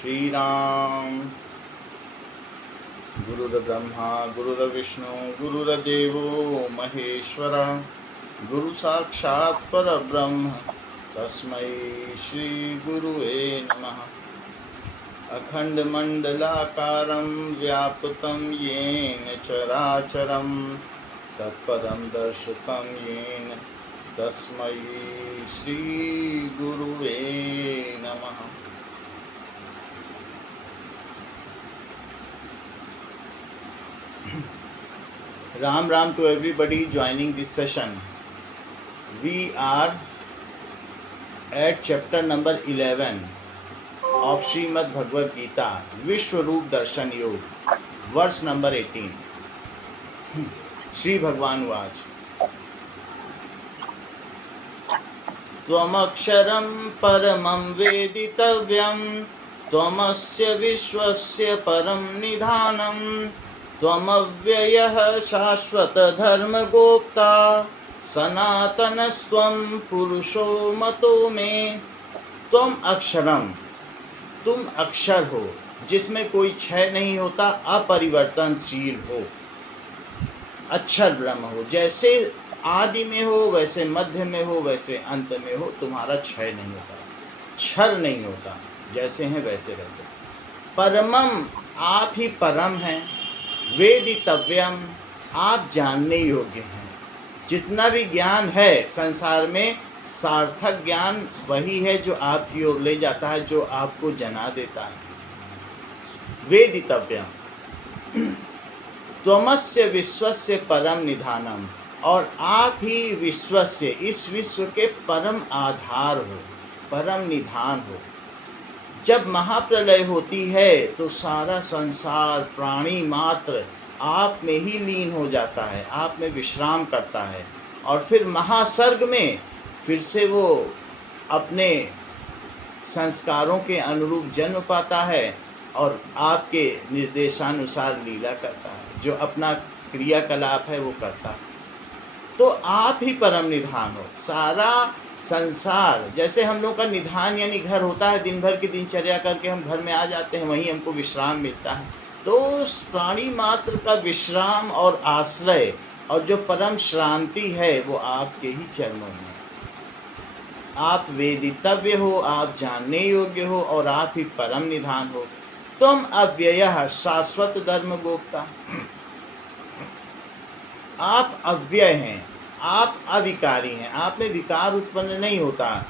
श्री राम। गुरुर्ब्रह्मा गुरुर्विष्णु गुरुर्देवो महेश्वर, गुरु साक्षात् परब्रह्म तस्मै श्री गुरुवे नमः। अखंडमंडलाकारं व्याप्तं येन चराचरं तत्पदं दर्शितं येन तस्मै श्री गुरुवे नमः। Ram Ram to everybody joining this session. We are at chapter number 11 of Srimad Bhagavad Gita, Vishwaroop Darshan Yog, verse number 18. Shri Bhagwan Vach. त्वमक्षरं परमं वेदितव्यं, त्वमस्य विश्वस्य परं निधानम्, त्वमव्ययः शाश्वत धर्मगोप्ता, सनातनस्त्वं पुरुषो मतो मे। त्वम अक्षरम, तुम अक्षर हो जिसमें कोई क्षय नहीं होता, अपरिवर्तनशील हो, अक्षर ब्रह्म हो। जैसे आदि में हो, वैसे मध्य में हो, वैसे अंत में हो, तुम्हारा क्षय नहीं होता, क्षर नहीं होता, जैसे हैं वैसे रहते। परमम, आप ही परम हैं। वेदितव्यम, आप जानने योग्य हैं। जितना भी ज्ञान है संसार में, सार्थक ज्ञान वही है जो आपकी ओर ले जाता है, जो आपको जना देता है। वेदितव्यम, त्वमस्य विश्वस्य परम निधानम, और आप ही विश्वस्य, इस विश्व के परम आधार हो, परम निधान हो। जब महाप्रलय होती है तो सारा संसार, प्राणी मात्र आप में ही लीन हो जाता है, आप में विश्राम करता है, और फिर महासर्ग में फिर से वो अपने संस्कारों के अनुरूप जन्म पाता है और आपके निर्देशानुसार लीला करता है, जो अपना क्रियाकलाप है वो करता है। तो आप ही परम निधान हो। सारा संसार, जैसे हम लोग का निधान यानी घर होता है, दिन भर की दिनचर्या करके हम घर में आ जाते हैं, वहीं हमको विश्राम मिलता है। तो प्राणी मात्र का विश्राम और आश्रय और जो परम शांति है वो आपके ही चरणों में। आप वेदितव्य हो, आप जानने योग्य हो, और आप ही परम निधान हो। तुम अव्ययः शाश्वत धर्म गोप्ता, आप अव्यय हैं, आप अविकारी हैं, आप में विकार उत्पन्न नहीं होता।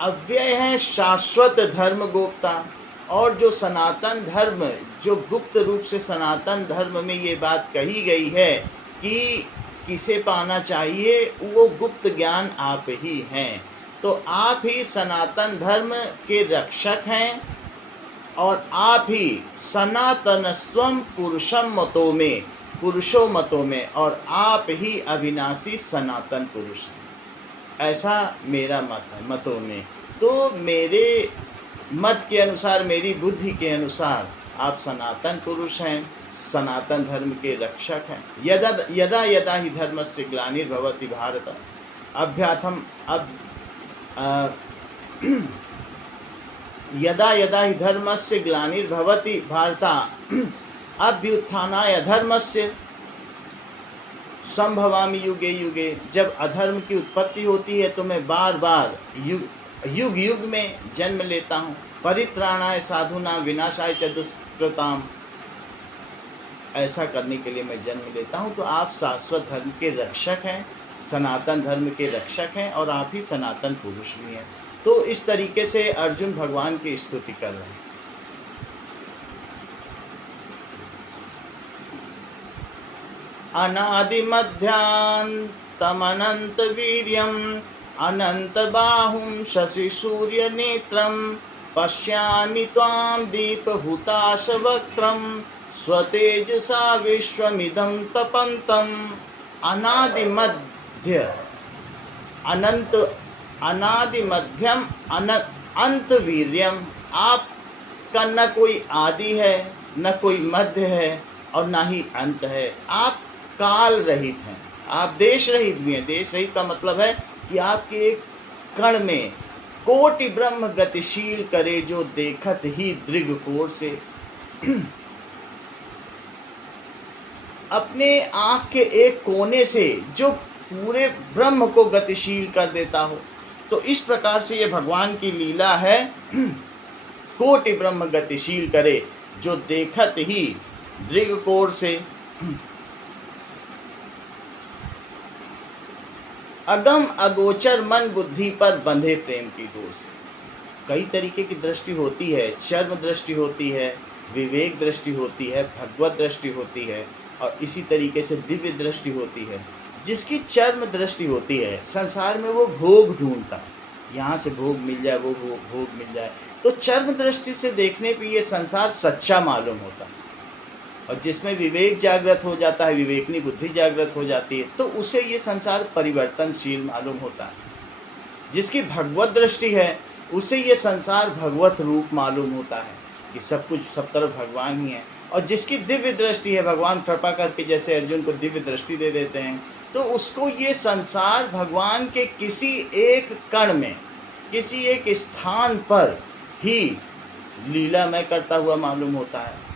अव्यय हैं, शाश्वत धर्म गोप्ता, और जो सनातन धर्म, जो गुप्त रूप से सनातन धर्म में ये बात कही गई है कि किसे पाना चाहिए, वो गुप्त ज्ञान आप ही हैं। तो आप ही सनातन धर्म के रक्षक हैं, और आप ही सनातनस्त्वम पुरुषम मतों में, पुरुषों मतों में, और आप ही अविनाशी सनातन पुरुष हैं। ऐसा मेरा मत है मतों में। तो मेरे मत के अनुसार, मेरी बुद्धि के अनुसार आप सनातन पुरुष हैं, सनातन धर्म के रक्षक हैं। यदा यदा यदा ही धर्मस्य ग्लानिर्भवति भारत अभ्याथम यदा यदा ही धर्मस्य ग्लानिर्भवति भारत अभ्युत्थानाय धर्मस्य संभवामि युगे युगे। जब अधर्म की उत्पत्ति होती है तो मैं बार बार युग युग में जन्म लेता हूँ। परित्राणाय साधूनां विनाशाय च दुष्कृताम्, ऐसा करने के लिए मैं जन्म लेता हूँ। तो आप शाश्वत धर्म के रक्षक हैं, सनातन धर्म के रक्षक हैं, और आप ही सनातन पुरुष भी हैं। तो इस तरीके से अर्जुन भगवान की स्तुति कर रहे हैं। अनादिमध्यान्तमनंत वीर्यम् अनंत बाहुं शशि सूर्य नेत्रं, पश्यामि त्वां दीपहुताशवक्त्रं, स्वतेजसा विश्वमिदं तपन्तम्। अनादिमध्य, अनंत, अनादिमध्यम, अंत वीर्यम, आपका न कोई आदि है, न कोई मध्य है, और ना ही अंत है। आप काल रहित हैं, आप देश रहित भी हैं। देश रहित का मतलब है कि आपके एक कण में कोटि ब्रह्म गतिशील करे, जो देखत ही दृग कोर से। अपने आँख के एक कोने से जो पूरे ब्रह्म को गतिशील कर देता हो। तो इस प्रकार से ये भगवान की लीला है। कोटि ब्रह्म गतिशील करे, जो देखत ही दृग कोर से। अगम अगोचर मन बुद्धि पर बंधे प्रेम की डोर से। कई तरीके की दृष्टि होती है, चर्म दृष्टि होती है, विवेक दृष्टि होती है, भगवत दृष्टि होती है, और इसी तरीके से दिव्य दृष्टि होती है। जिसकी चर्म दृष्टि होती है, संसार में वो भोग ढूंढता है, यहाँ से भोग मिल जाए, वो भोग मिल जाए। तो चर्म दृष्टि से देखने पे ये संसार सच्चा मालूम होता है। और जिसमें विवेक जागृत हो जाता है, विवेकनी बुद्धि जागृत हो जाती है, तो उसे ये संसार परिवर्तनशील मालूम होता है। जिसकी भगवत दृष्टि है, उसे ये संसार भगवत रूप मालूम होता है कि सब कुछ सब तरफ भगवान ही है। और जिसकी दिव्य दृष्टि है, भगवान कृपा करके जैसे अर्जुन को दिव्य दृष्टि दे देते हैं, तो उसको ये संसार भगवान के किसी एक कण में, किसी एक स्थान पर ही लीलामय करता हुआ मालूम होता है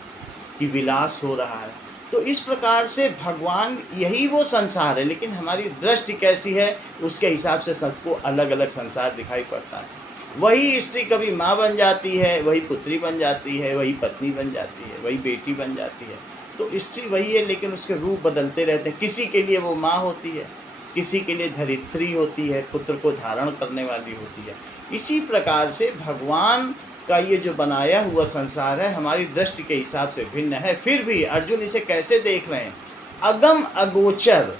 कि विलास हो रहा है। तो इस प्रकार से भगवान यही वो संसार है, लेकिन हमारी दृष्टि कैसी है उसके हिसाब से सबको अलग अलग संसार दिखाई पड़ता है। वही स्त्री कभी माँ बन जाती है, वही पुत्री बन जाती है, वही पत्नी बन जाती है, वही बेटी बन जाती है। तो स्त्री वही है, लेकिन उसके रूप बदलते रहते हैं। किसी के लिए वो माँ होती है, किसी के लिए धरित्री होती है, पुत्र को धारण करने वाली होती है। इसी प्रकार से भगवान का ये जो बनाया हुआ संसार है हमारी दृष्टि के हिसाब से भिन्न है। फिर भी अर्जुन इसे कैसे देख रहे हैं? अगम अगोचर,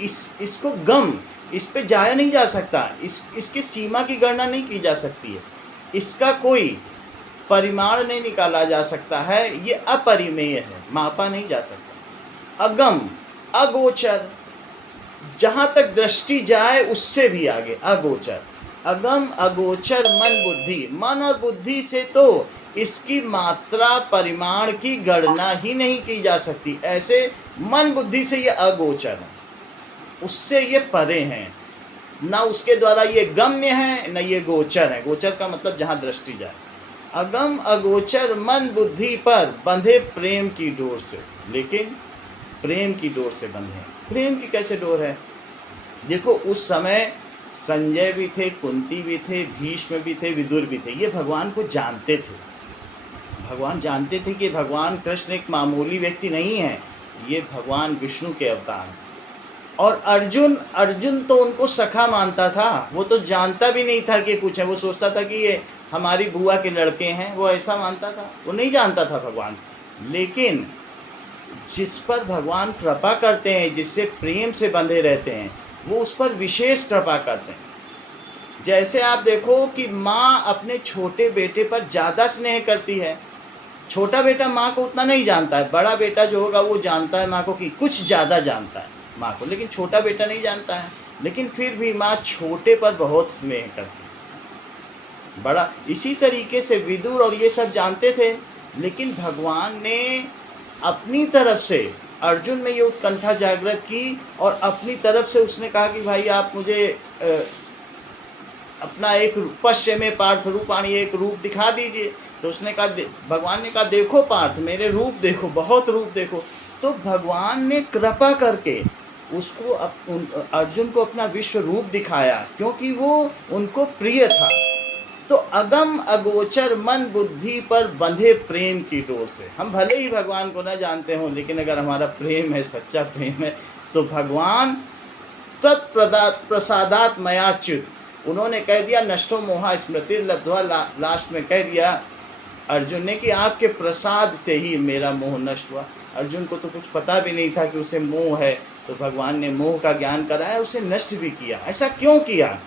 इसको गम, इस पे जाया नहीं जा सकता, इसकी सीमा की गणना नहीं की जा सकती है, इसका कोई परिमाण नहीं निकाला जा सकता है, ये अपरिमेय है, मापा नहीं जा सकता। अगम अगोचर, जहाँ तक दृष्टि जाए उससे भी आगे अगोचर। अगम अगोचर मन बुद्धि, मन और बुद्धि से तो इसकी मात्रा परिमाण की गणना ही नहीं की जा सकती। ऐसे मन बुद्धि से ये अगोचर है, उससे ये परे हैं, ना उसके द्वारा ये गम्य है, न ये गोचर है। गोचर का मतलब जहाँ दृष्टि जाए। अगम अगोचर मन बुद्धि पर बंधे प्रेम की डोर से, लेकिन प्रेम की डोर से बंधे। प्रेम की कैसे डोर है? देखो, उस समय संजय भी थे, कुंती भी थे, भीष्म भी थे, विदुर भी थे। ये भगवान को जानते थे। भगवान जानते थे कि भगवान कृष्ण एक मामूली व्यक्ति नहीं है, ये भगवान विष्णु के अवतार हैं। और अर्जुन तो उनको सखा मानता था, वो तो जानता भी नहीं था कि कुछ है। वो सोचता था कि ये हमारी बुआ के लड़के हैं, वो ऐसा मानता था, वो नहीं जानता था भगवान। लेकिन जिस पर भगवान कृपा करते हैं, जिससे प्रेम से बंधे रहते हैं, वो उस पर विशेष कृपा करते हैं। जैसे आप देखो कि माँ अपने छोटे बेटे पर ज़्यादा स्नेह करती है। छोटा बेटा माँ को उतना नहीं जानता है, बड़ा बेटा जो होगा वो जानता है माँ को, कि कुछ ज़्यादा जानता है माँ को, लेकिन छोटा बेटा नहीं जानता है। लेकिन फिर भी माँ छोटे पर बहुत स्नेह करती है, बड़ा। इसी तरीके से विदुर और ये सब जानते थे, लेकिन भगवान ने अपनी तरफ से अर्जुन में ये उत्कंठा जागृत की, और अपनी तरफ से उसने कहा कि भाई आप मुझे अपना एक पश्य में पार्थ रूपाणी एक रूप दिखा दीजिए। तो उसने कहा, भगवान ने कहा, देखो पार्थ, मेरे रूप देखो, बहुत रूप देखो। तो भगवान ने कृपा करके उसको अर्जुन को अपना विश्व रूप दिखाया, क्योंकि वो उनको प्रिय था। तो अगम अगोचर मन बुद्धि पर बंधे प्रेम की डोर से। हम भले ही भगवान को न जानते हों, लेकिन अगर हमारा प्रेम है, सच्चा प्रेम है, तो भगवान तत्प्रसादात मयाच्युत, उन्होंने कह दिया नष्टो मोहा स्मृति लब्ध्वा, लास्ट में कह दिया अर्जुन ने कि आपके प्रसाद से ही मेरा मोह नष्ट हुआ। अर्जुन को तो कुछ पता भी नहीं था कि उसे मोह है, तो भगवान ने मोह का ज्ञान कराया, उसे नष्ट भी किया। ऐसा क्यों किया?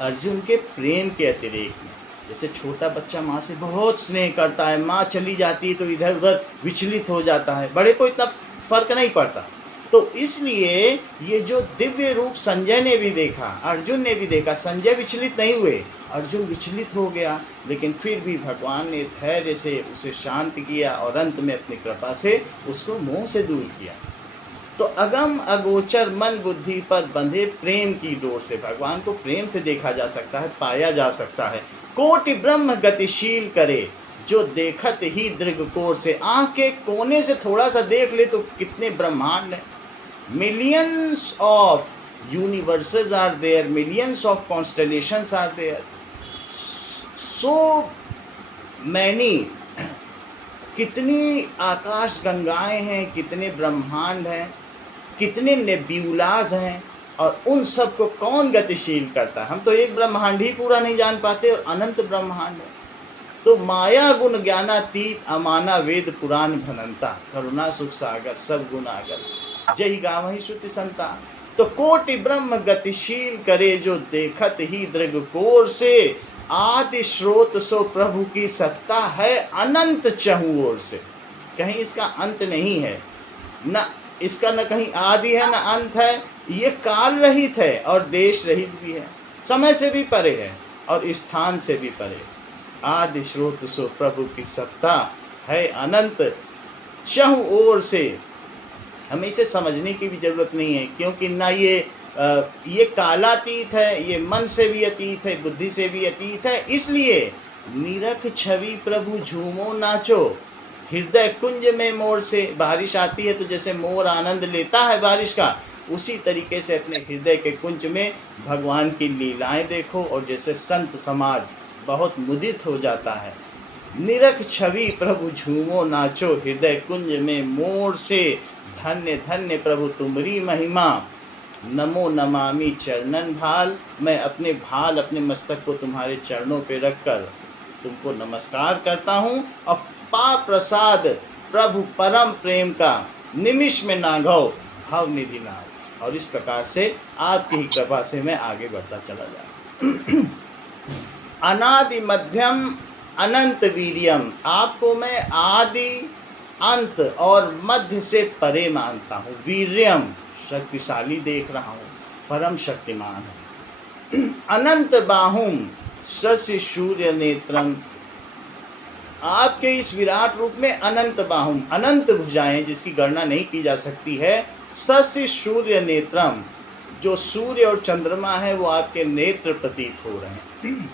अर्जुन के प्रेम के अतिरेक में। जैसे छोटा बच्चा माँ से बहुत स्नेह करता है, माँ चली जाती है तो इधर उधर विचलित हो जाता है, बड़े को इतना फर्क नहीं पड़ता। तो इसलिए ये जो दिव्य रूप संजय ने भी देखा, अर्जुन ने भी देखा, संजय विचलित नहीं हुए, अर्जुन विचलित हो गया, लेकिन फिर भी भगवान ने धैर्य से उसे शांत किया और अंत में अपनी कृपा से उसको मोह से दूर किया। तो अगम अगोचर मन बुद्धि पर बंधे प्रेम की डोर से, भगवान को प्रेम से देखा जा सकता है, पाया जा सकता है। कोटि ब्रह्म गतिशील करे जो देखत ही दृगकोर से, आँख के कोने से थोड़ा सा देख ले तो कितने ब्रह्मांड हैं। Millions of universes are there, millions of constellations are there, so many, कितनी आकाश गंगाएं हैं, कितने ब्रह्मांड हैं, कितने नेब्यूलाज हैं, और उन सब को कौन गतिशील करता है। हम तो एक ब्रह्मांड ही पूरा नहीं जान पाते और अनंत ब्रह्मांड है। तो माया गुण ज्ञानातीत अमाना वेद पुराण भनंता, करुणा सुख सागर सब गुण आगर, जय गावहि श्रुति संता। तो कोटि ब्रह्म गतिशील करे जो देखत ही दृग कोर से, आदि स्रोत सो प्रभु की सत्ता है अनंत चहुं ओर से। कहीं इसका अंत नहीं है, न इसका न कहीं आदि है न अंत है। ये काल रहित है और देश रहित भी है, समय से भी परे है और स्थान से भी परे। आदि स्रोत सो प्रभु की सत्ता है अनंत चहुं ओर से। हमें इसे समझने की भी जरूरत नहीं है, क्योंकि ना ये कालातीत है, ये मन से भी अतीत है, बुद्धि से भी अतीत है। इसलिए निरख छवि प्रभु झूमो नाचो, हृदय कुंज में मोर से। बारिश आती है तो जैसे मोर आनंद लेता है बारिश का, उसी तरीके से अपने हृदय के कुंज में भगवान की लीलाएं देखो, और जैसे संत समाज बहुत मुदित हो जाता है। निरख छवि प्रभु झूमो नाचो, हृदय कुंज में मोर से। धन्य धन्य प्रभु तुमरी महिमा, नमो नमामि चरणन भाल। मैं अपने भाल, अपने मस्तक को तुम्हारे चरणों पे रखकर तुमको नमस्कार करता हूँ। और पा प्रसाद प्रभु परम प्रेम का, निमिष में नाघव भव निधि नाथ। और इस प्रकार से आपकी ही कृपा से मैं आगे बढ़ता चला जाऊँ। अनादि मध्यम अनंत वीर्यम, आपको मैं आदि अंत और मध्य से परे मानता हूँ। वीर्यम, शक्तिशाली देख रहा हूँ, परम शक्तिमान है। अनंत बाहुम शशि सूर्य नेत्रम, आपके इस विराट रूप में अनंत बाहुम, अनंत भुजाएं जिसकी गणना नहीं की जा सकती है। शशि सूर्य नेत्रम, जो सूर्य और चंद्रमा है वो आपके नेत्र प्रतीत हो रहे हैं।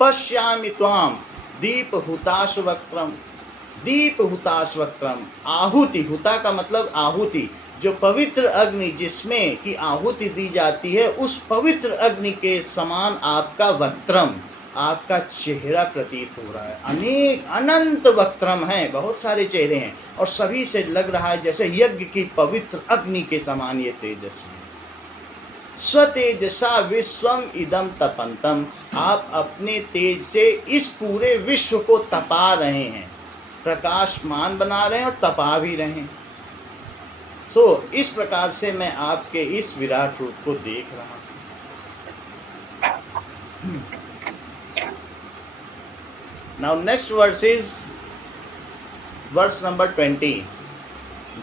पश्यामि त्वाम दीप हुताश वक्त्रम, दीप हुताश वक्त्रम, आहुति, हुता का मतलब आहुति, जो पवित्र अग्नि जिसमें की आहुति दी जाती है, उस पवित्र अग्नि के समान आपका वक्त्रम, आपका चेहरा प्रतीत हो रहा है। अनेक अनंत वक्त्रम हैं, बहुत सारे चेहरे हैं, और सभी से लग रहा है जैसे यज्ञ की पवित्र अग्नि के समान ये तेजस्वी। स्वतेजसा विश्वम इदम तपंतम, आप अपने तेज से इस पूरे विश्व को तपा रहे हैं, प्रकाशमान बना रहे हैं और तपा भी रहे हैं। इस प्रकार से मैं आपके इस विराट रूप को देख रहा हूँ। Now next verse is verse number 20.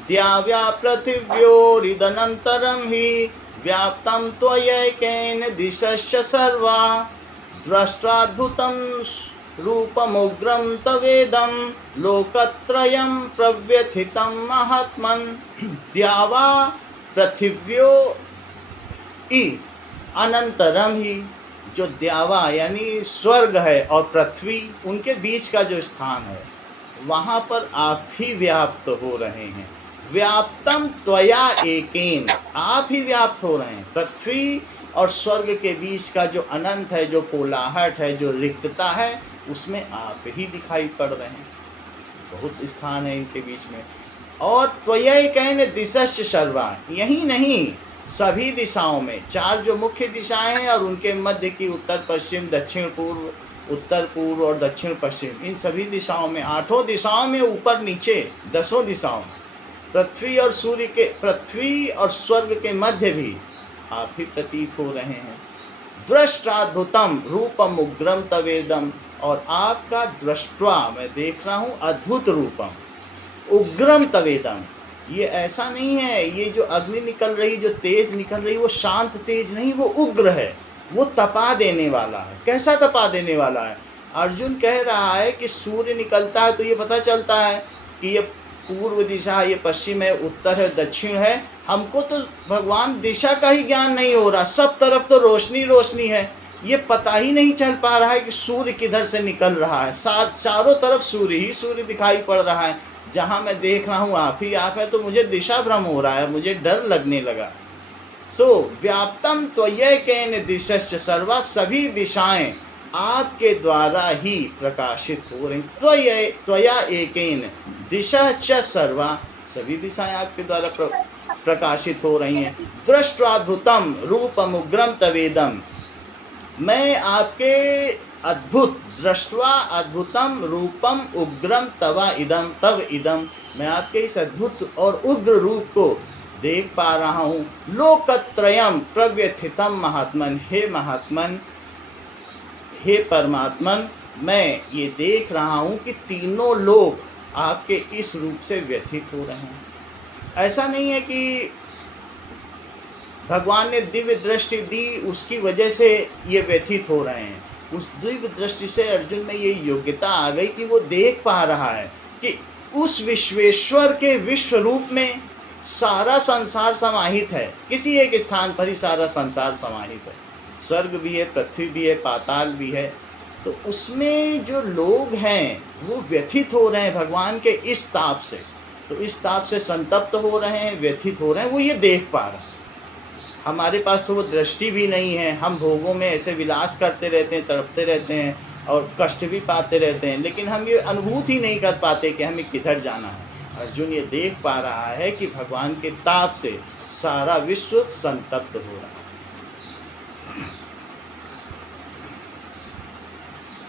द्याव्या पृथिव्योरिदनन्तरं हि व्याप्तं त्वयैकेन दिशश्च सर्वा, दृष्ट्वाद्भुतं रूपमुग्रं तवेदं लोकत्रयं प्रव्यथितं महात्मन्। द्यावा पृथिव्यो इ अनंतरम ही, जो द्यावा यानी स्वर्ग है और पृथ्वी उनके बीच का जो स्थान है, वहाँ पर आप ही व्याप्त हो रहे हैं। व्याप्तम त्वया एकेन, आप ही व्याप्त हो रहे हैं। पृथ्वी और स्वर्ग के बीच का जो अनंत है, जो कोलाहट है, जो रिक्तता है, उसमें आप ही दिखाई पड़ रहे हैं। बहुत स्थान है इनके बीच में। और त्वया एकेन दिशश्च सर्वा, यही नहीं सभी दिशाओं में, चार जो मुख्य दिशाएं हैं और उनके मध्य की उत्तर पश्चिम दक्षिण पूर्व, उत्तर पूर्व और दक्षिण पश्चिम, इन सभी दिशाओं में, आठों दिशाओं में, ऊपर नीचे 10 दिशाओं में, पृथ्वी और सूर्य के, पृथ्वी और स्वर्ग के मध्य भी आप ही प्रतीत हो रहे हैं। दृष्टाद्भुतम रूपम उग्रम तवेदम, और आपका दृष्टवा, मैं देख रहा हूँ अद्भुत रूपम, उग्रम तवेदम, ये ऐसा नहीं है, ये जो अग्नि निकल रही, जो तेज निकल रही, वो शांत तेज नहीं, वो उग्र है, वो तपा देने वाला है। कैसा तपा देने वाला है? अर्जुन कह रहा है कि सूर्य निकलता है तो ये पता चलता है कि ये पूर्व दिशा, ये पश्चिम है, उत्तर है, दक्षिण है। हमको तो भगवान दिशा का ही ज्ञान नहीं हो रहा, सब तरफ तो रोशनी रोशनी है, ये पता ही नहीं चल पा रहा है कि सूर्य किधर से निकल रहा है। चारों तरफ सूर्य ही सूर्य दिखाई पड़ रहा है, जहाँ मैं देख रहा हूँ आप ही आप है, तो मुझे दिशा भ्रम हो रहा है, मुझे डर लगने लगा। व्याप्तम त्वयैकेन दिशश्च सर्वा, सभी दिशाएं आपके द्वारा ही प्रकाशित हो रही। त्वया एकेन दिशा च सर्वा, सभी दिशाएं आपके द्वारा प्रकाशित हो रही हैं। दृष्ट्वाद्भुतम रूपम उग्रम तवेदम, मैं आपके अद्भुत, दृष्ट्वा अद्भुतम रूपम उग्रम तव इदम, मैं आपके इस अद्भुत और उग्र रूप को देख पा रहा हूँ। लोकत्रयम प्रव्यथितम महात्मन, हे महात्मन, हे परमात्मन, मैं ये देख रहा हूँ कि तीनों लोग आपके इस रूप से व्यथित हो रहे हैं। ऐसा नहीं है कि भगवान ने दिव्य दृष्टि दी उसकी वजह से ये व्यथित हो रहे हैं। उस दिव्य दृष्टि से अर्जुन में ये योग्यता आ गई कि वो देख पा रहा है कि उस विश्वेश्वर के विश्व रूप में सारा संसार समाहित है, किसी एक स्थान पर ही सारा संसार समाहित है। स्वर्ग भी है, पृथ्वी भी है, पाताल भी है, तो उसमें जो लोग हैं वो व्यथित हो रहे हैं भगवान के इस ताप से, तो इस ताप से संतप्त हो रहे हैं, व्यथित हो रहे हैं, वो ये देख पा रहे हैं। हमारे पास तो वो दृष्टि भी नहीं है, हम भोगों में ऐसे विलास करते रहते हैं, तड़पते रहते हैं और कष्ट भी पाते रहते हैं, लेकिन हम ये अनुभूति ही नहीं कर पाते कि हमें किधर जाना है। अर्जुन ये देख पा रहा है कि भगवान के ताप से सारा विश्व संतप्त हो रहा है।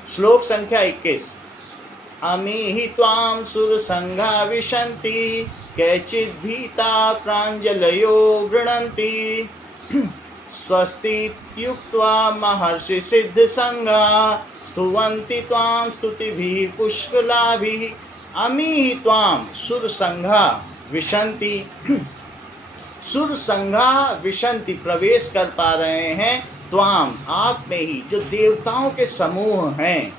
श्लोक संख्या 21। अमीहि त्वां सुरसंघा विशन्ति, कैचिद् भीता प्राञ्जलयो गृह्णन्ति, स्वस्तीत्युक्त्वा महर्षि सिद्धसंघा, स्तुवन्ति त्वां स्तुतिभिः पुष्कलाभिः। अमीहि त्वां सुरसंघा विशन्ति, सुरसंघा विशन्ति, प्रवेश कर पा रहे हैं, त्वाम आप में ही, जो देवताओं के समूह हैं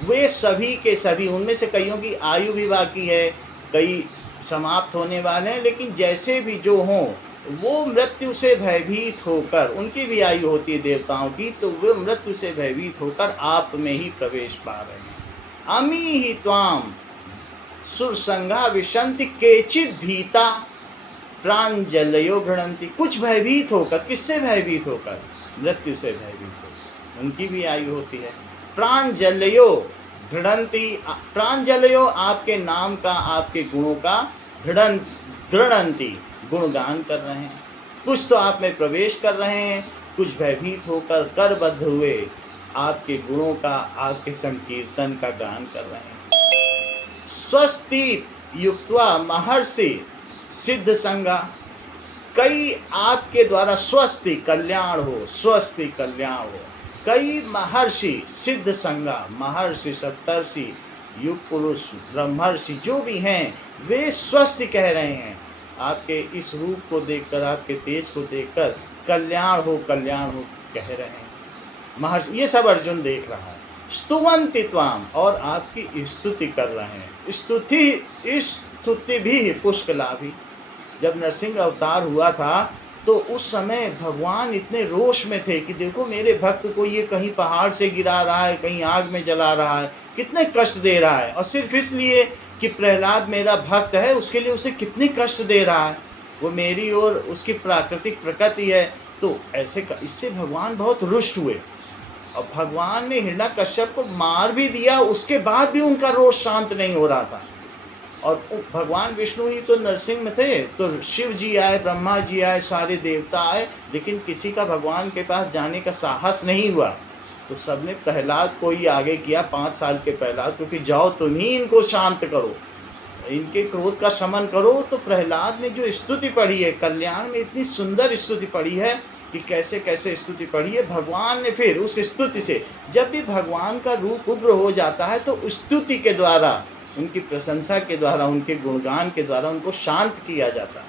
वे सभी के सभी, उनमें से कईयों की आयु भी बाकी है, कई समाप्त होने वाले हैं, लेकिन जैसे भी जो हों वो मृत्यु से भयभीत होकर, उनकी भी आयु होती है देवताओं की, तो वे मृत्यु से भयभीत होकर आप में ही प्रवेश पा रहे हैं। अमी ही त्वाम सुरसंघा विशन्ति, केचित् भीता प्राञ्जलयो गृह्णन्ति, कुछ भयभीत होकर, किससे भयभीत होकर? मृत्यु से भयभीत होकर, उनकी भी आयु होती है। प्राञ्जलयो गृह्णन्ति, प्राञ्जलयो आपके नाम का, आपके गुणों का गृह्णन्ति, गुणगान कर रहे हैं। कुछ तो आप में प्रवेश कर रहे हैं, कुछ भयभीत होकर करबद्ध हुए आपके गुणों का, आपके संकीर्तन का गान कर रहे हैं। स्वस्ति युक्त्वा महर्षि सिद्ध संगा, कई आपके द्वारा स्वस्ति कल्याण हो, स्वस्ति कल्याण हो, कई महर्षि सिद्ध संगा, महर्षि सप्तर्षि युग पुरुष ब्रह्मर्षि जो भी हैं वे स्वस्ति कह रहे हैं आपके इस रूप को देखकर, आपके तेज को देखकर, कल्याण हो कह रहे हैं महर्षि। ये सब अर्जुन देख रहा है। स्तुवन्ति त्वाम, और आपकी स्तुति कर रहे हैं। स्तुति भी पुष्कलाभि, जब नरसिंह अवतार हुआ था तो उस समय भगवान इतने रोष में थे कि देखो मेरे भक्त को ये कहीं पहाड़ से गिरा रहा है, कहीं आग में जला रहा है, कितने कष्ट दे रहा है, और सिर्फ इसलिए कि प्रहलाद मेरा भक्त है उसके लिए उसे कितने कष्ट दे रहा है, वो मेरी और उसकी प्राकृतिक प्रकृति है। तो ऐसे इससे भगवान बहुत रुष्ट हुए और भगवान ने हिरण्यकश्यप को मार भी दिया, उसके बाद भी उनका रोष शांत नहीं हो रहा था। और भगवान विष्णु ही तो नरसिंह में थे, तो शिव जी आए, ब्रह्मा जी आए, सारे देवता आए, लेकिन किसी का भगवान के पास जाने का साहस नहीं हुआ। तो सबने प्रहलाद को ही आगे किया, 5 साल के प्रहलाद, क्योंकि जाओ तुम ही इनको शांत करो, इनके क्रोध का शमन करो। तो प्रहलाद ने जो स्तुति पढ़ी है, कल्याण में इतनी सुंदर स्तुति पढ़ी है कि कैसे कैसे स्तुति पढ़ी है। भगवान ने फिर उस स्तुति से, जब भी भगवान का रूप उग्र हो जाता है तो स्तुति के द्वारा, उनकी प्रशंसा के द्वारा, उनके गुणगान के द्वारा उनको शांत किया जाता है।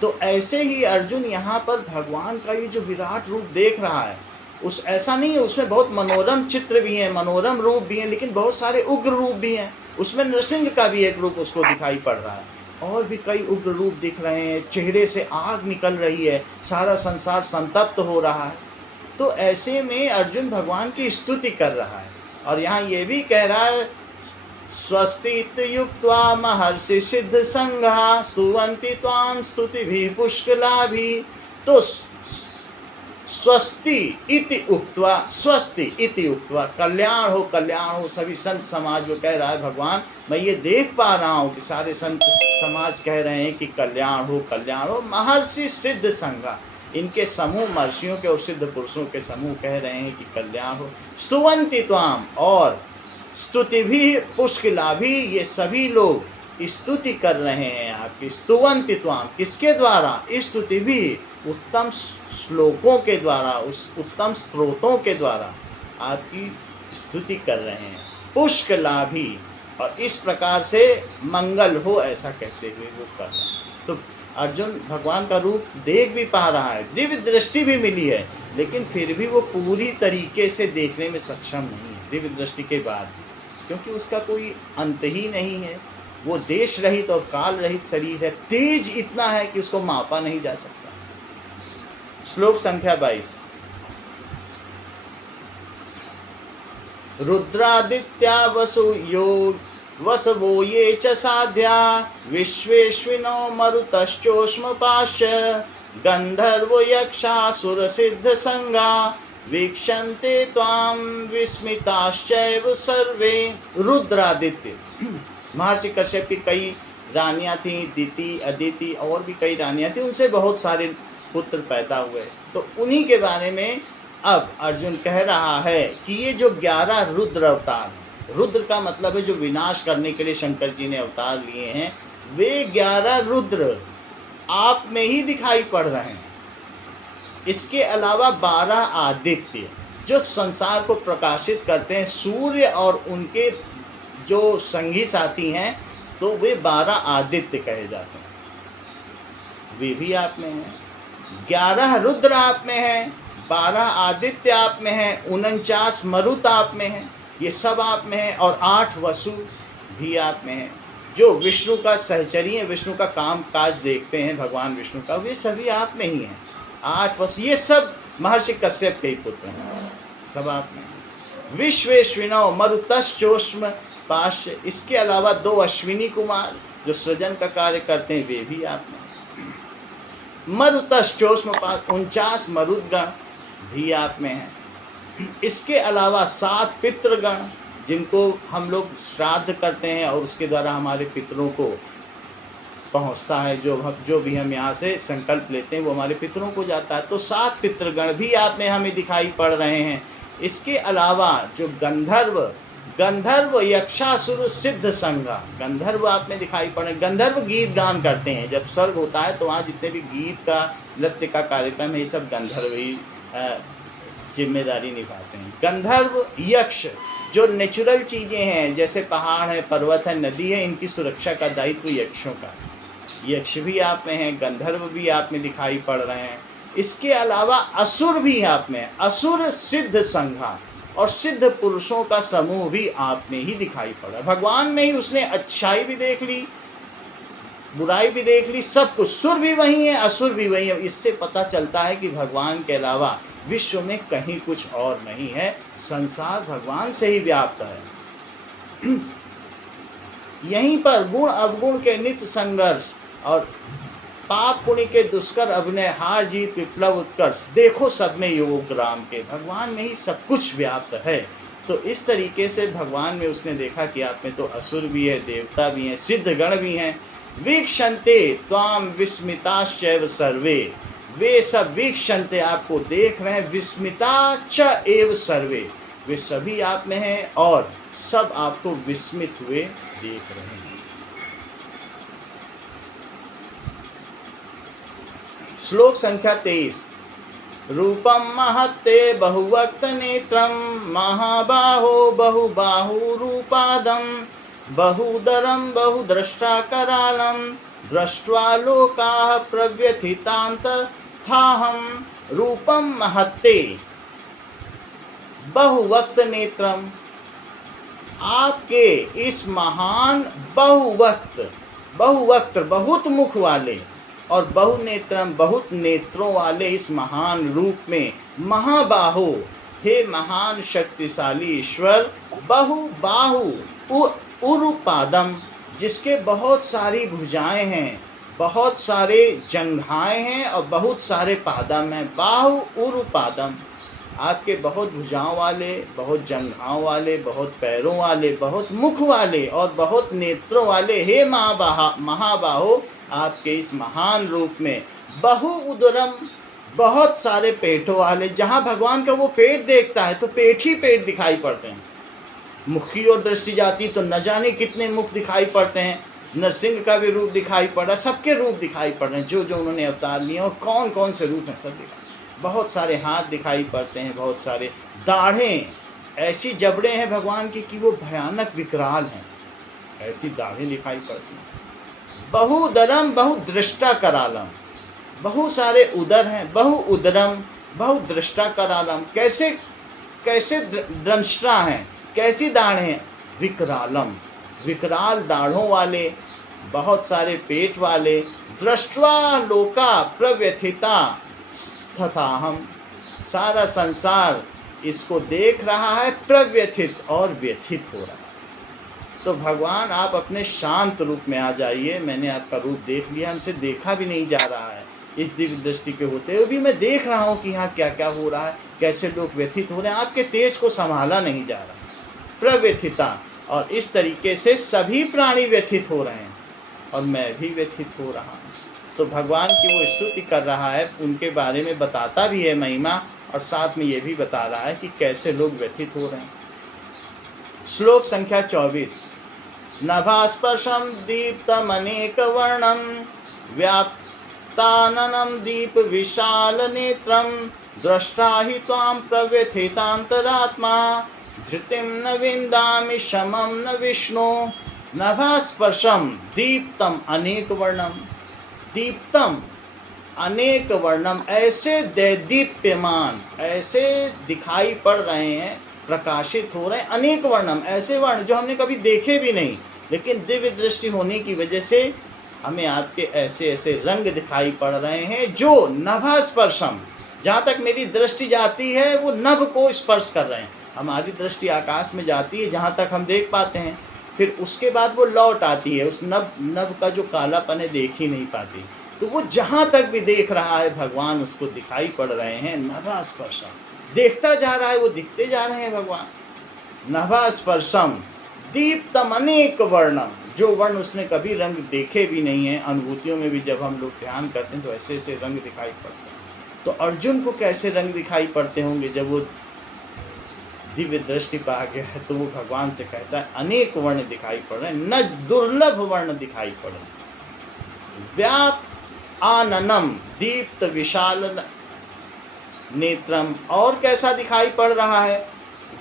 तो ऐसे ही अर्जुन यहाँ पर भगवान का ये जो विराट रूप देख रहा है, उस ऐसा नहीं है, उसमें बहुत मनोरम चित्र भी हैं, मनोरम रूप भी हैं, लेकिन बहुत सारे उग्र रूप भी हैं। उसमें नृसिंह का भी एक रूप उसको दिखाई पड़ रहा है, और भी कई उग्र रूप दिख रहे हैं, चेहरे से आग निकल रही है, सारा संसार संतप्त हो रहा है। तो ऐसे में अर्जुन भगवान की स्तुति कर रहा है, और यहाँ ये भी कह रहा है स्वस्तियुक्त्वा महर्षि सिद्ध संघा स्तुवन्ति त्वां स्तुतिभिः पुष्कलाभिः। तो स्वस्ति इति उक्त्वा, स्वस्ति इति उक्त्वा, कल्याण हो सभी संत समाज को कह रहा है भगवान, मैं ये देख पा रहा हूँ कि सारे संत समाज कह रहे हैं कि कल्याण हो। महर्षि सिद्ध संघा, इनके समूह महर्षियों के और सिद्ध पुरुषों के समूह कह रहे हैं कि कल्याण हो। स्तुवन्ति त्वाम, और स्तुति भी पुष्कला भी, ये सभी लोग स्तुति कर रहे हैं आपकी। स्तुवन्ति त्वाम, किसके द्वारा? स्तुति भी उत्तम श्लोकों के द्वारा, उस उत्तम स्त्रोतों के द्वारा आपकी स्तुति कर रहे हैं। पुष्कला भी, और इस प्रकार से मंगल हो, ऐसा कहते हुए वो कर रहे हैं। तो अर्जुन भगवान का रूप देख भी पा रहा है, दिव्य दृष्टि भी मिली है, लेकिन फिर भी वो पूरी तरीके से देखने में सक्षम नहीं है दिव्य दृष्टि के बाद, क्योंकि उसका कोई अंत ही नहीं है। वो देश रहित और काल रहित शरीर है, तेज इतना है कि उसको मापा नहीं जा सकता। श्लोक संख्या 22। रुद्रादित्या वसवो ये च साध्या विश्वेश्विनो मरुतश्चोष्मपाश्च गंधर्वो यक्षासुर सिद्ध संगा वीक्षन्ते त्वां विस्मिताश्चैव सर्वे। रुद्रादित्य, महर्षि कश्यप की कई रानियां थीं, दिति, अदिति और भी कई रानियां थीं, उनसे बहुत सारे पुत्र पैदा हुए। तो उन्हीं के बारे में अब अर्जुन कह रहा है कि ये जो 11 रुद्र अवतार, रुद्र का मतलब है जो विनाश करने के लिए शंकर जी ने अवतार लिए हैं, वे 11 रुद्र आप में ही दिखाई पड़ रहे हैं। इसके अलावा 12 आदित्य जो संसार को प्रकाशित करते हैं, सूर्य और उनके जो संगी साथी हैं, तो वे 12 आदित्य कहे जाते हैं, वे भी आप में हैं। 11 रुद्र आप में हैं, 12 आदित्य आप में हैं, 49 मरुत आप में हैं, ये सब आप में हैं, और 8 वसु भी आप में हैं, जो विष्णु का सहचरी है, विष्णु का काम काज देखते हैं भगवान विष्णु का, वे सभी आप में ही हैं। 8 वसु, ये सब महर्षि कश्यप के ही पुत्र हैं, सब आप में। विश्वेश्विनो मरुतश्चोष्म पाश्च, इसके अलावा 2 अश्विनी कुमार जो सृजन का कार्य करते हैं, वे भी आप में। मरुतश्चोष्म पाश, 49 मरुदगण भी आप में हैं। इसके अलावा 7 पितृगण जिनको हम लोग श्राद्ध करते हैं और उसके द्वारा हमारे पितरों को पहुंचता है, जो भी हम यहाँ से संकल्प लेते हैं वो हमारे पितरों को जाता है। तो 7 पितृगण भी आप में हमें दिखाई पड़ रहे हैं। इसके अलावा जो गंधर्व यक्षासुर सिद्ध संघा, गंधर्व आप में दिखाई पड़े। गंधर्व गीत गान करते हैं, जब स्वर्ग होता है तो वहाँ जितने भी गीत का नृत्य का कार्यक्रम है, ये सब गंधर्व ही जिम्मेदारी निभाते हैं। गंधर्व यक्ष जो नेचुरल चीज़ें हैं, जैसे पहाड़ है, पर्वत है, नदी है, इनकी सुरक्षा का दायित्व यक्षों का, यक्ष भी आप में हैं, गंधर्व भी आप में दिखाई पड़ रहे हैं। इसके अलावा असुर भी आप में, असुर सिद्ध संघा और सिद्ध पुरुषों का समूह भी आप में ही दिखाई पड़ा। भगवान में ही उसने अच्छाई भी देख ली, बुराई भी देख ली, सब कुछ। सुर भी वही है, असुर भी वही है। इससे पता चलता है कि भगवान के अलावा विश्व में कहीं कुछ और नहीं है, संसार भगवान से ही व्याप्त है। यहीं पर गुण अवगुण के नित्य संघर्ष और पाप पुण्य के दुष्कर अभिनय, हार जीत विप्लव उत्कर्ष, देखो सब में योग राम के, भगवान में ही सब कुछ व्याप्त है। तो इस तरीके से भगवान में उसने देखा कि आप में तो असुर भी है, देवता भी हैं, सिद्ध गण भी हैं। वीक्षन्ते त्वाम विस्मिताश्चैव सर्वे, वे सब वीक्षन्ते आपको देख रहे हैं, विस्मिता च एव सर्वे, वे सभी आप में हैं और सब आपको विस्मित हुए देख रहे हैं। श्लोक संख्या 23। रूपम महत्ते बहुवक्त नेत्रम महाबाहो बहुबाहुरूपादम बहुदरम बहुद्रष्टा करालम दृष्ट्वा लोकाः प्रव्यथितांत थाहम। रूपम महत्ते, बहुवक्त नेत्रम, आपके इस महान बहुवक्त बहुत मुख वाले और बहुनेत्रम बहुत नेत्रों वाले इस महान रूप में, महाबाहो, हे महान शक्तिशाली ईश्वर, बहुबाहु उरुपादम, जिसके बहुत सारी भुजाएं हैं, बहुत सारे जंघाएं हैं और बहुत सारे पादम हैं। बाहु उरुपादम, आपके बहुत भुजाओं वाले, बहुत जंघाओं वाले, बहुत पैरों वाले, बहुत मुख वाले और बहुत नेत्रों वाले, हे महाबाहो, आपके इस महान रूप में, बहु उदरम, बहुत सारे पेटों वाले। जहाँ भगवान का वो पेट देखता है तो पेट ही पेट दिखाई पड़ते हैं। मुख की ओर दृष्टि जाती तो न जाने कितने मुख दिखाई पड़ते हैं। नरसिंह का भी रूप दिखाई पड़ रहा है, सबके रूप दिखाई पड़ रहे हैं, जो जो उन्होंने अवतार लिए और कौन कौन से रूप हैं सब दिखाई। बहुत सारे हाथ दिखाई पड़ते हैं, बहुत सारे दाढ़ें, ऐसी जबड़े हैं भगवान की कि वो भयानक विकराल हैं, ऐसी दाढ़ें दिखाई पड़ती हैं। बहुदरम बहुदृष्टा करालम, बहुत सारे उदर हैं, बहु उदरम बहुदृष्टा करालम, कैसे कैसे दृष्टा हैं, कैसी दाढ़ें हैं, विकरालम, विकराल दाढ़ों वाले, बहुत सारे पेट वाले, दृष्ट्वा लोका प्रव्यथिता तथा हम, सारा संसार इसको देख रहा है, प्रव्यथित और व्यथित हो रहा है। तो भगवान आप अपने शांत रूप में आ जाइए। मैंने आपका रूप देख लिया, हमसे देखा भी नहीं जा रहा है, इस दिव्य दृष्टि के होते हुए भी मैं देख रहा हूँ कि यहाँ क्या क्या हो रहा है, कैसे लोग व्यथित हो रहे हैं, आपके तेज को संभाला नहीं जा रहा। प्रव्यथिता, और इस तरीके से सभी प्राणी व्यथित हो रहे हैं और मैं भी व्यथित हो रहा हूँ। तो भगवान की वो स्तुति कर रहा है, उनके बारे में बताता भी है महिमा, और साथ में ये भी बता रहा है कि कैसे लोग व्यथित हो रहे हैं। श्लोक संख्या 24। नभास्पर्शम दीप्तमनेकवर्णम व्याप्ताननं दीप विशाल नेत्रम दृष्टा हि त्वां प्रव्यथितांतरात्मा धृतिं न विन्दामि शमं न विष्णु। नभास्पर्शम दीप्तम अनेक वर्णम, दीप्तम अनेक वर्णम, ऐसे दैदीप्यमान, ऐसे दिखाई पड़ रहे हैं, प्रकाशित हो रहे हैं, अनेक वर्णम, ऐसे वर्ण जो हमने कभी देखे भी नहीं, लेकिन दिव्य दृष्टि होने की वजह से हमें आपके ऐसे ऐसे रंग दिखाई पड़ रहे हैं जो नभस्पर्शम, जहाँ तक मेरी दृष्टि जाती है वो नभ को स्पर्श कर रहे हैं। हमारी दृष्टि आकाश में जाती है जहाँ तक हम देख पाते हैं, फिर उसके बाद वो लौट आती है, उस नभ का जो कालापन है देख ही नहीं पाती। तो वो जहाँ तक भी देख रहा है भगवान उसको दिखाई पड़ रहे हैं। नभस्पर्शम, देखता जा रहा है, वो दिखते जा रहे हैं भगवान। नभस्पर्शम दीप्तम अनेक वर्णम, जो वर्ण उसने कभी रंग देखे भी नहीं है। अनुभूतियों में भी जब हम लोग ध्यान करते हैं तो ऐसे ऐसे रंग दिखाई पड़ते हैं। तो अर्जुन को कैसे रंग दिखाई पड़ते होंगे जब वो दिव्य दृष्टि पा गया है, तो वो भगवान से कहता है अनेक वर्ण दिखाई पड़ रहे हैं, न दुर्लभ वर्ण दिखाई पड़ रहे हैं। व्याप आननम दीप्त विशाल नेत्रम, और कैसा दिखाई पड़ रहा है,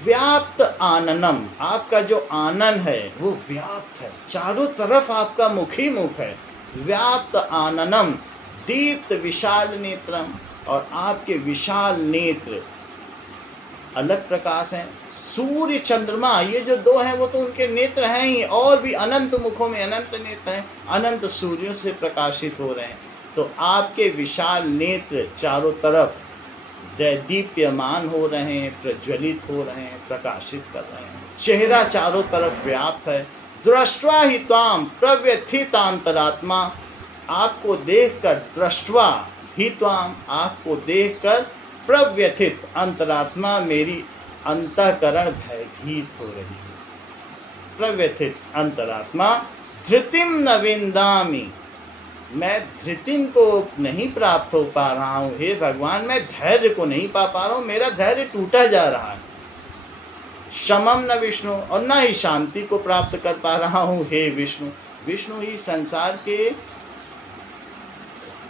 व्याप्त आननम, आपका जो आनन है वो व्याप्त है, चारों तरफ आपका मुख ही मुख है। व्याप्त आननम दीप्त विशाल नेत्रम, और आपके विशाल नेत्र अलग प्रकाश हैं। सूर्य चंद्रमा ये जो दो हैं वो तो उनके नेत्र हैं ही, और भी अनंत मुखों में अनंत नेत्र हैं, अनंत सूर्यों से प्रकाशित हो रहे हैं। तो आपके विशाल नेत्र चारों तरफ दीप्यमान हो रहे हैं, प्रज्वलित हो रहे हैं, प्रकाशित कर रहे हैं। चेहरा चारों तरफ व्याप्त है। दृष्ट्वा हि त्वां प्रव्यथितांतरात्मा, आपको देखकर, दृष्ट्वा हि त्वां, आपको देखकर, प्रव्यथित अंतरात्मा, मेरी अंतःकरण भयभीत हो रही है। प्रव्यथित अंतरात्मा, धृतिम न विन्दामि, मैं धृतिम को नहीं प्राप्त हो पा रहा हूँ हे भगवान, मैं धैर्य को नहीं पा रहा हूँ, मेरा धैर्य टूटा जा रहा है। शमम न विष्णु, और न ही शांति को प्राप्त कर पा रहा हूँ हे विष्णु। विष्णु ही संसार के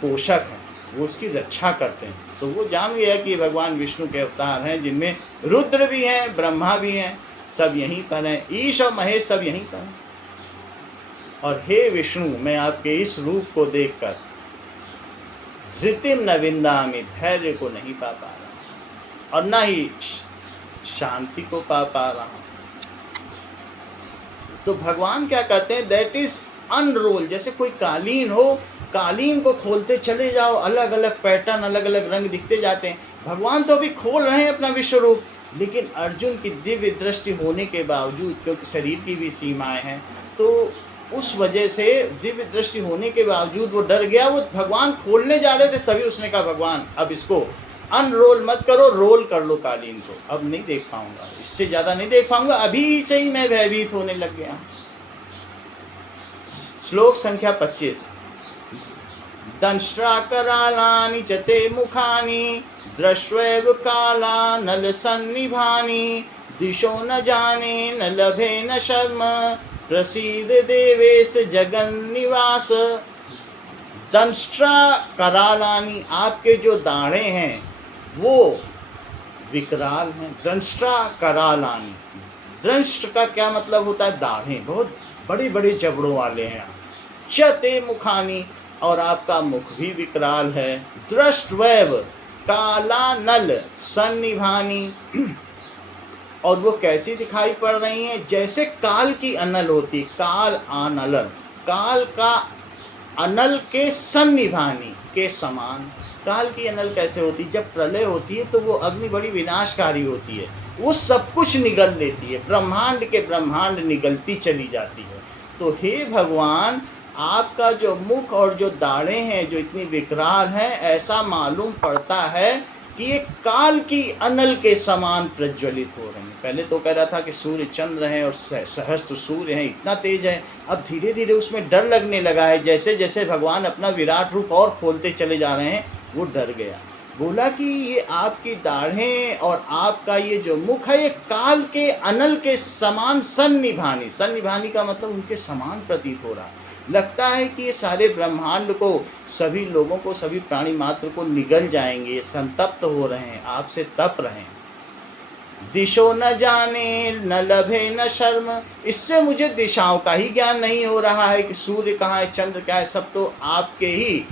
पोषक हैं, वो उसकी रक्षा करते हैं। तो वो जान गया कि भगवान विष्णु के अवतार हैं, जिनमें रुद्र भी हैं, ब्रह्मा भी हैं, सब यहीं पर हैं, ईश और महेश सब यहीं पर हैं। और हे विष्णु, मैं आपके इस रूप को देखकर धृतिम न विन्दामि, धैर्य को नहीं पा रहा, और न ही शांति को पा रहा हूँ। तो भगवान क्या करते हैं, दैट इज अनरोल। जैसे कोई कालीन हो, कालीन को खोलते चले जाओ, अलग अलग पैटर्न, अलग अलग रंग दिखते जाते हैं। भगवान तो अभी खोल रहे हैं अपना विश्व रूप, लेकिन अर्जुन की दिव्य दृष्टि होने के बावजूद, क्योंकि शरीर की भी सीमाएं हैं, तो उस वजह से दिव्य दृष्टि होने के बावजूद वो डर गया। वो भगवान खोलने जा रहे थे, तभी उसने कहा भगवान अब इसको अनरोल मत करो, रोल कर लो कालीन को, अब नहीं देख पाऊंगा, इससे ज़्यादा नहीं देख पाऊंगा, अभी से ही मैं भयभीत होने लग गया। श्लोक संख्या 25। दंष्ट्रा करालानि च ते मुखानि दृष्ट्वैव कालानल सन्निभानि दिशो न जाने न लभे न शर्म प्रसीद देवेश जगन्निवास। दंष्ट्रा करालानि, आपके जो दाढ़े हैं वो विकराल हैं। दंष्ट्रा करालानि, दंष्ट का क्या मतलब होता है, दाढ़े, बहुत बड़े बड़े जबड़ों वाले हैं। चते मुखानी, और आपका मुख भी विकराल है। दृष्टवैव काला नल सन्निभानी, और वो कैसी दिखाई पड़ रही हैं, जैसे काल की अनल होती, काल आनलन, काल का अनल के सन्निभानी के समान। काल की अनल कैसे होती, जब प्रलय होती है तो वो अग्नि बड़ी विनाशकारी होती है, वो सब कुछ निगल लेती है, ब्रह्मांड के ब्रह्मांड निगलती चली जाती है। तो हे भगवान, आपका जो मुख और जो दाढ़े हैं जो इतनी विकराल हैं, ऐसा मालूम पड़ता है कि ये काल की अनल के समान प्रज्वलित हो रहे हैं। पहले तो कह रहा था कि सूर्य चंद्र हैं और सहस्त्र सूर्य हैं, इतना तेज है। अब धीरे धीरे उसमें डर लगने लगा है, जैसे जैसे भगवान अपना विराट रूप और खोलते चले जा रहे हैं, वो डर गया। बोला कि ये आपकी दाढ़ें और आपका ये जो मुख है, ये काल के अनल के समान सन्निभानी, सन्निभानी का मतलब उनके समान प्रतीत हो रहा है। लगता है कि ये सारे ब्रह्मांड को, सभी लोगों को, सभी प्राणी मात्र को निगल जाएंगे, ये संतप्त हो रहे हैं, आपसे तप रहे हैं। दिशो न जाने न लभे न शर्म, इससे मुझे दिशाओं का ही ज्ञान नहीं हो रहा है कि सूर्य कहाँ है, चंद्र क्या है, सब तो आपके ही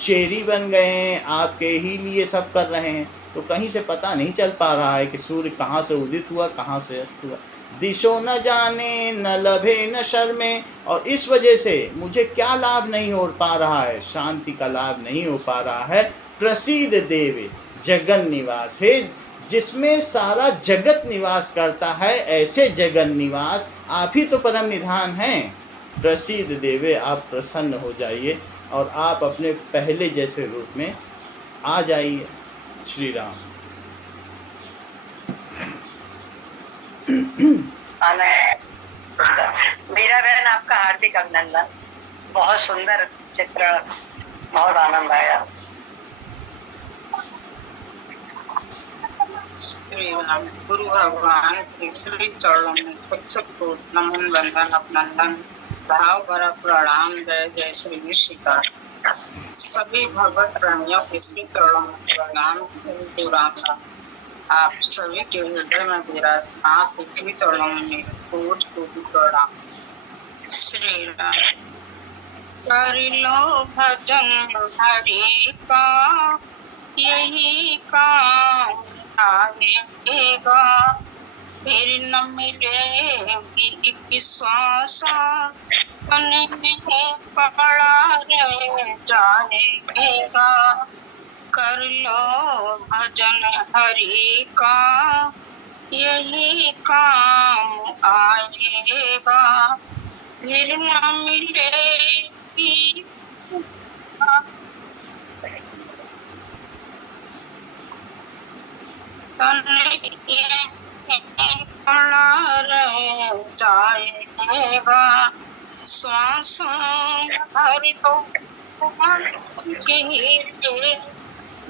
शेरी बन गए हैं, आपके ही लिए सब कर रहे हैं। तो कहीं से पता नहीं चल पा रहा है कि सूर्य कहाँ से उदित हुआ, कहाँ से अस्त हुआ। दिशो न जाने न लभे न शर्मे, और इस वजह से मुझे क्या लाभ नहीं हो पा रहा है, शांति का लाभ नहीं हो पा रहा है। प्रसीद देवे जगन निवास, हे जिसमें सारा जगत निवास करता है, ऐसे जगन निवास आप ही तो परम निधान हैं। प्रसीद देवे, आप प्रसन्न हो जाइए और आप अपने पहले जैसे रूप में आ जाइए। श्री राम। मीरा बहन, आपका हार्दिक अभिनंदन। बहुत सुंदर चित्रण, बहुत आनंद आया। श्री राम। गुरु भगवान के श्री चरणों में छठ नमन बंदन अभिनंदन, भाव भरा प्रणाम। जय जय श्री निशिका। सभी भगवत प्राणियों के श्री चरणों में प्रणाम। श्री राम। आप सभी के हृदय में विराजमान के श्री चरणों में कोटि कोटि प्रणाम। श्री राम। कर लो भजन हरि का, यही काम आएगा, फिर न मिलेगी श्वासा, मन में पड़ा रह जाएगा। कर लो भजन हरि का, यही काम आएगा, फिर न मिलेगी पड़ा रह जाएगा। श्वासों भर लो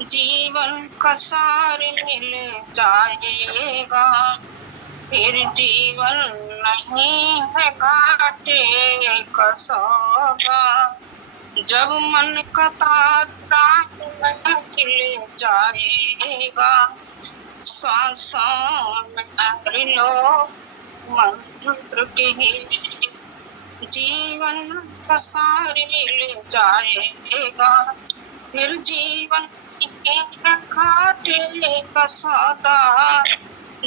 जीवन का सार मिल जाएगा, फिर जीवन नहीं है घाटे का सौदा। जब मन का तारा खिल जाएगा, श्वासों में भर लो मंत्र के जीवन का सार मिल जाएगा, फिर जीवन घाटे का सौदा।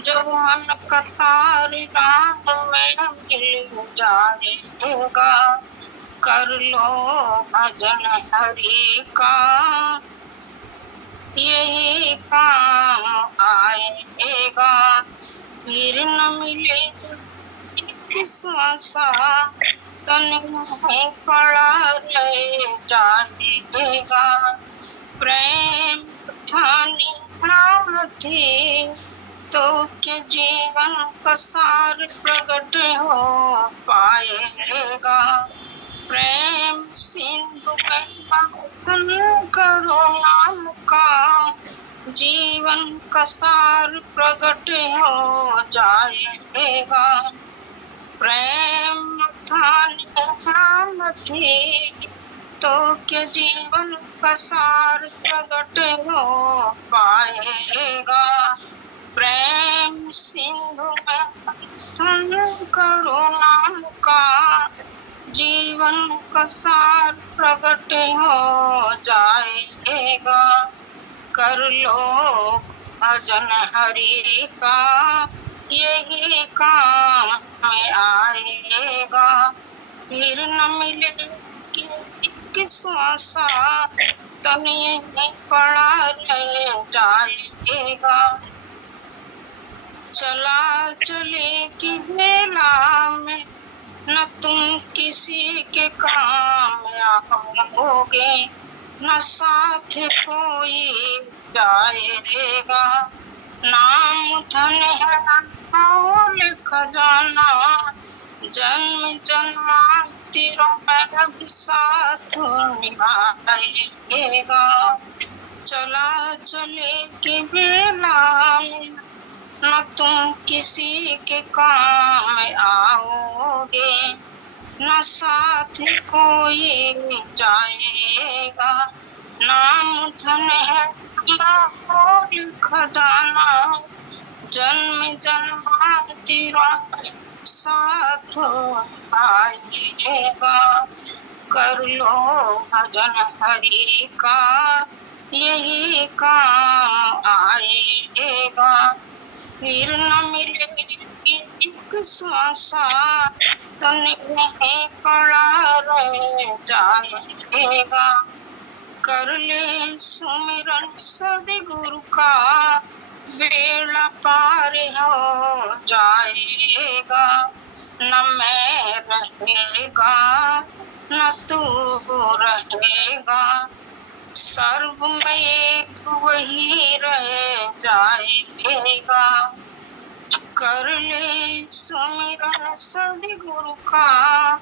जब मन कतार राम में मिल जाएगा, कर लो भजन हरि का, यही काम आएगा। फिर न मिले श्वासा, तन में पड़ा रह जाएगा। प्रेम ठानी नाम थी, तो के जीवन का सार प्रकट हो पाएगा। प्रेम सिंधु में मंथन करो नाम का, जीवन का सार प्रकट हो जाएगा। प्रेम थाने नाम थी, तो के जीवन का सार प्रकट हो पाएगा। प्रेम सिंधु में मंथन करो नाम का, जीवन का सार प्रकट हो जाएगा। कर लो भजन हरि का, यही काम में आएगा। फिर न मिलेगी श्वासा, तन यहीं पड़ा रह जाएगा। चला चले की बेला में न तुम किसी के काम आओगे, न साथ कोई जाएगा। नाम धन है और खजाना, जन्म जन्मांतरों में भी साथ निभाएगा। चला चले की बेला में न तुम किसी के काम आओगे, न साथ कोई जाएगा। नाम धन है और खजाना, जन्म जन्मांतरों में साथ आएगा। कर लो भजन हरि का, यही काम आएगा। फिर न मिलेगी श्वासा, तन यहीं पड़ा रह जाएगा। कर ले सुमिरन सद्गुरु का, बेड़ा पार हो जाएगा। न मैं रहेगा न तू रहेगा, सर्व में एक वही रह जाएगा। कर ले सुमिरन सद्गुरु का,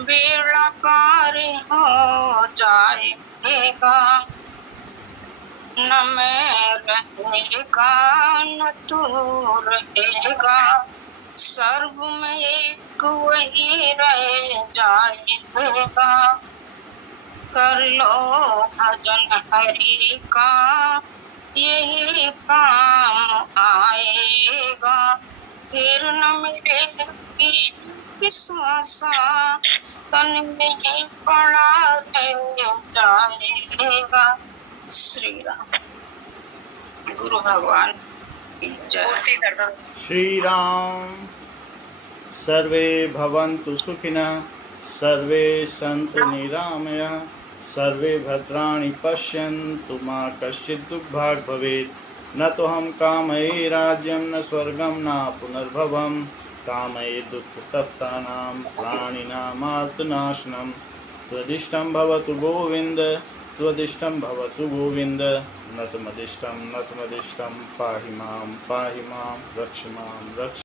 बेड़ा पार हो जाएगा। न मैं रहेगा न तू रहेगा, सर्व में एक वही रह जाएगा। कर लो भजन हरि का, यही काम आएगा। फिर न मिलेगी श्वासा, तन में पड़ा रह जाएगा। श्री राम। गुरु भगवान की जय। पूर्ति कर दो। श्री राम। सर्वे भवन्तु सुखिनः, सर्वे सन्तु निरामयाः, सर्वे भद्राणि पश्यन्तु मा कश्चित् दुःखभाग् भवेत्। न तोऽहं कामये राज्यं न स्वर्गं न पुनर्भवं, कामये दुःखतप्तानां प्राणिनामार्तनाशनं। त्वदिष्टं भवतु गोविन्द, त्वदिष्टं भवतु गोविन्द, न त्वमदिष्टं पाहि मां रक्ष मां रक्ष।